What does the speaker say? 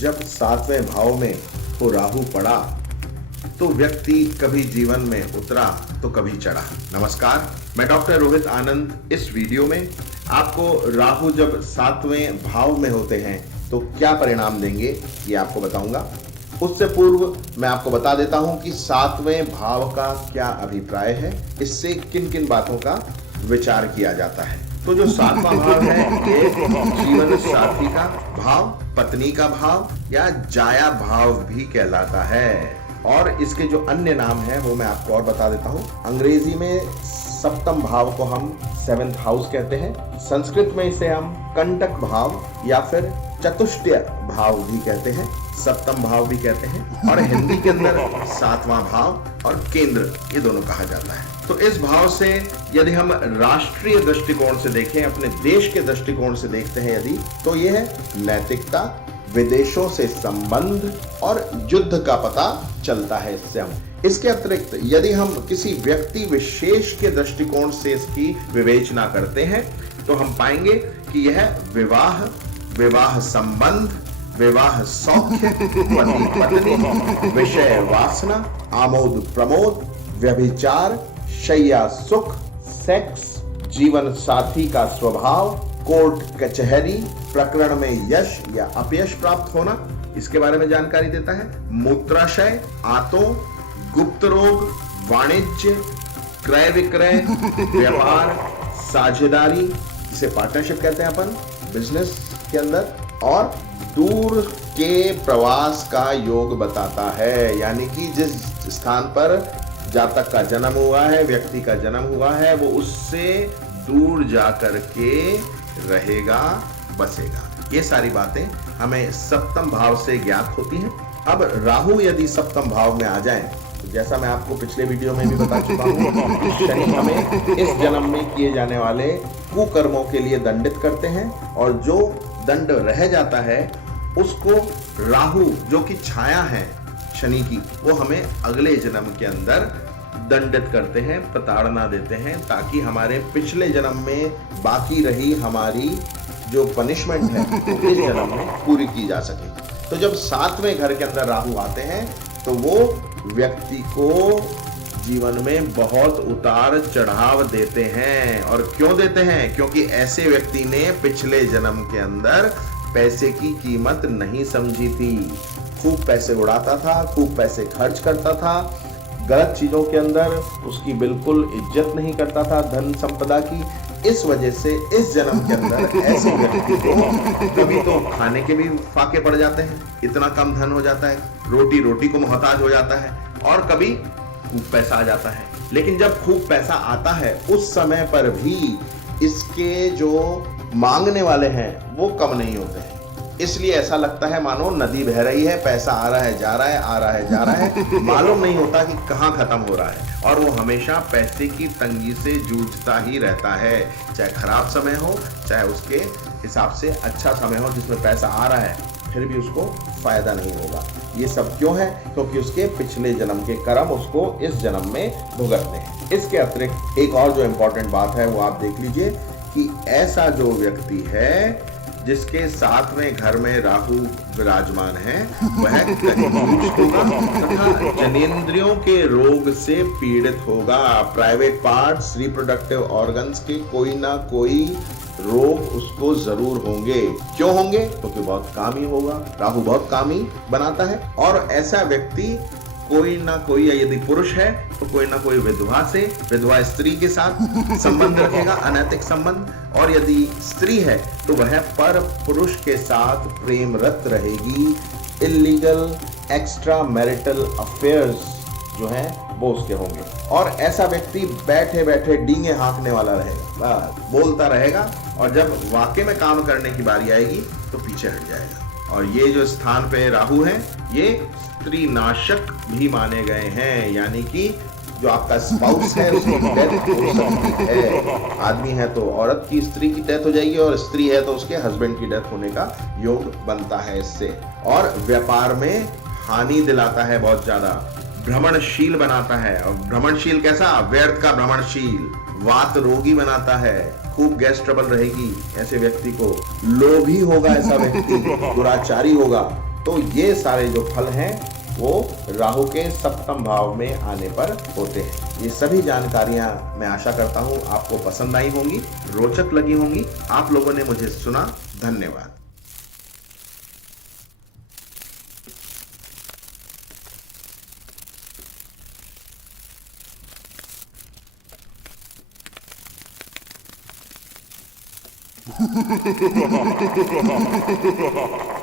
जब 7वें भाव में वो राहु पड़ा तो व्यक्ति कभी जीवन में उतरा तो कभी चढ़ा। नमस्कार, मैं डॉक्टर रोहित आनंद। इस वीडियो में आपको राहु जब 7वें भाव में होते हैं तो क्या परिणाम देंगे ये आपको बताऊंगा। उससे पूर्व मैं आपको बता देता हूं कि 7वें भाव का क्या अभिप्राय है, इससे किन किन बातों का विचार किया जाता है। तो जो 7वां भाव है ये जीवन साथी का भाव, पत्नी का भाव या जाया भाव भी कहलाता है। और इसके जो अन्य नाम है वो मैं आपको और बता देता हूँ। अंग्रेजी में 7म भाव को हम 7th हाउस कहते हैं, संस्कृत में इसे हम कंटक भाव या फिर चतुष्टय भाव भी कहते हैं, 7म भाव भी कहते हैं, और हिंदी के अंदर 7वां भाव और केंद्र ये दोनों कहा जाता है। तो इस भाव से यदि हम राष्ट्रीय दृष्टिकोण से देखें, अपने देश के दृष्टिकोण से देखते हैं यदि, तो ये है नैतिकता, विदेशों से संबंध और युद्ध का पता चलता है इससे हम। इसके अतिरिक्त यदि हम किसी व्यक्ति विशेष के दृष्टिकोण से इसकी विवेचना करते हैं तो हम पाएंगे कि यह विवाह, विवाह संबंध, विवाह सौख्य, पति पत्नी, विषय वासना, आमोद प्रमोद, व्यभिचार, शैया सुख, सेक्स, जीवन साथी का स्वभाव, कोर्ट कचहरी, प्रकरण में यश या अपयश प्राप्त होना, इसके बारे में जानकारी देता है। मूत्राशय, आंतों, गुप्त रोग, वाणिज्य, क्रय विक्रय, व्यापार, साझेदारी, इसे पार्टनरशिप कहते हैं अपन बिजनेस के अंदर, और दूर के प्रवास का योग बताता है। यानी कि जिस स्थान पर जातक का जन्म हुआ है, व्यक्ति का जन्म हुआ है, वो उससे दूर जाकर के रहेगा, बसेगा। ये सारी बातें हमें 7म भाव से ज्ञात होती हैं। अब राहु यदि 7म भाव में आ जाए तो जैसा मैं आपको पिछले वीडियो में भी बता चुका हूँ कि शनि हमें इस जन्म में किए जाने वाले कुकर्मों के लिए दंडित करते हैं, और जो दंड रह जाता है उसको राहु जो कि छाया है शनि की, वो हमें अगले जन्म के अंदर दंडित करते हैं, प्रताड़ना देते हैं, ताकि हमारे पिछले जन्म में बाकी रही हमारी जो पनिशमेंट है वो इस जन्म में पूरी की जा सके। तो जब 7वें घर के अंदर राहु आते हैं तो वो व्यक्ति को जीवन में बहुत उतार चढ़ाव देते हैं। और क्यों देते हैं? क्योंकि ऐसे व्यक्ति ने पिछले जन्म के अंदर पैसे की कीमत नहीं समझी थी, खूब पैसे उड़ाता था, खूब पैसे खर्च करता था, गलत चीजों के अंदर उसकी बिल्कुल इज्जत नहीं करता था धन संपदा की। इस वजह से इस जन्म के अंदर ऐसे व्यक्ति को कभी तो खाने के भी फाके पड़ जाते हैं, इतना कम धन हो जाता है, रोटी रोटी को मोहताज हो जाता है, और कभी खूब पैसा आ जाता है। लेकिन जब खूब पैसा आता है उस समय पर भी इसके जो मांगने वाले हैं वो कम नहीं होते हैं। इसलिए ऐसा लगता है मानो नदी बह रही है, पैसा आ रहा है जा रहा है, आ रहा है जा रहा है, मालूम नहीं होता कि कहाँ खत्म हो रहा है। और वो हमेशा पैसे की तंगी से जूझता ही रहता है, चाहे खराब समय हो, चाहे उसके हिसाब से अच्छा समय हो जिसमें पैसा आ रहा है, फिर भी उसको फायदा नहीं होगा। ये सब क्यों है? क्योंकि उसके पिछले जन्म के कर्म उसको इस जन्म में भुगतने हैं। इसके अतिरिक्त एक और जो इम्पोर्टेंट बात है वो आप देख लीजिए कि ऐसा जो व्यक्ति है जिसके 7वें घर में राहु विराजमान है वह कंजूस होगा तथा जनेंद्रियों के रोग से पीड़ित होगा। प्राइवेट पार्ट्स, रिप्रोडक्टिव ऑर्गन्स के कोई ना कोई रोग उसको जरूर होंगे। क्यों होंगे? क्योंकि बहुत कामी होगा, राहु बहुत कामी बनाता है। और ऐसा व्यक्ति कोई ना कोई, यदि पुरुष है तो कोई ना कोई विधवा से, विधवा स्त्री के साथ संबंध रखेगा, अनैतिक संबंध। और यदि स्त्री है तो वह पर पुरुष के साथ प्रेमरत रहेगी। इल्लीगल एक्स्ट्रा मैरिटल अफेयर्स जो हैं वो उसके होंगे। और ऐसा व्यक्ति बैठे बैठे डींगे हाँकने वाला रहेगा, बोलता रहेगा, और जब वाकई में काम करने की बारी आएगी तो पीछे हट जाएगा। और ये जो स्थान पे राहु है ये स्त्री नाशक भी माने गए हैं, यानी कि जो आपका स्पाउस है उसकी डेथ हो सकती है। आदमी है तो औरत की, स्त्री की डेथ हो जाएगी, और स्त्री है तो उसके हस्बैंड की डेथ होने का योग बनता है इससे। और व्यापार में हानि दिलाता है बहुत ज्यादा, भ्रमणशील बनाता है। और भ्रमणशील कैसा? व्यर्थ का भ्रमणशील, वात रोगी बनाता है, खूब गैस ट्रबल रहेगी ऐसे व्यक्ति को, लोभी होगा ऐसा व्यक्ति, दुराचारी होगा, तो ये सारे जो फल हैं वो राहु के सप्तम भाव में आने पर होते हैं। ये सभी जानकारियां मैं आशा करता हूं आपको पसंद आई होंगी, रोचक लगी होंगी। आप लोगों ने मुझे सुना, धन्यवाद। Ha ha ha ha ha ha ha ha ha ha!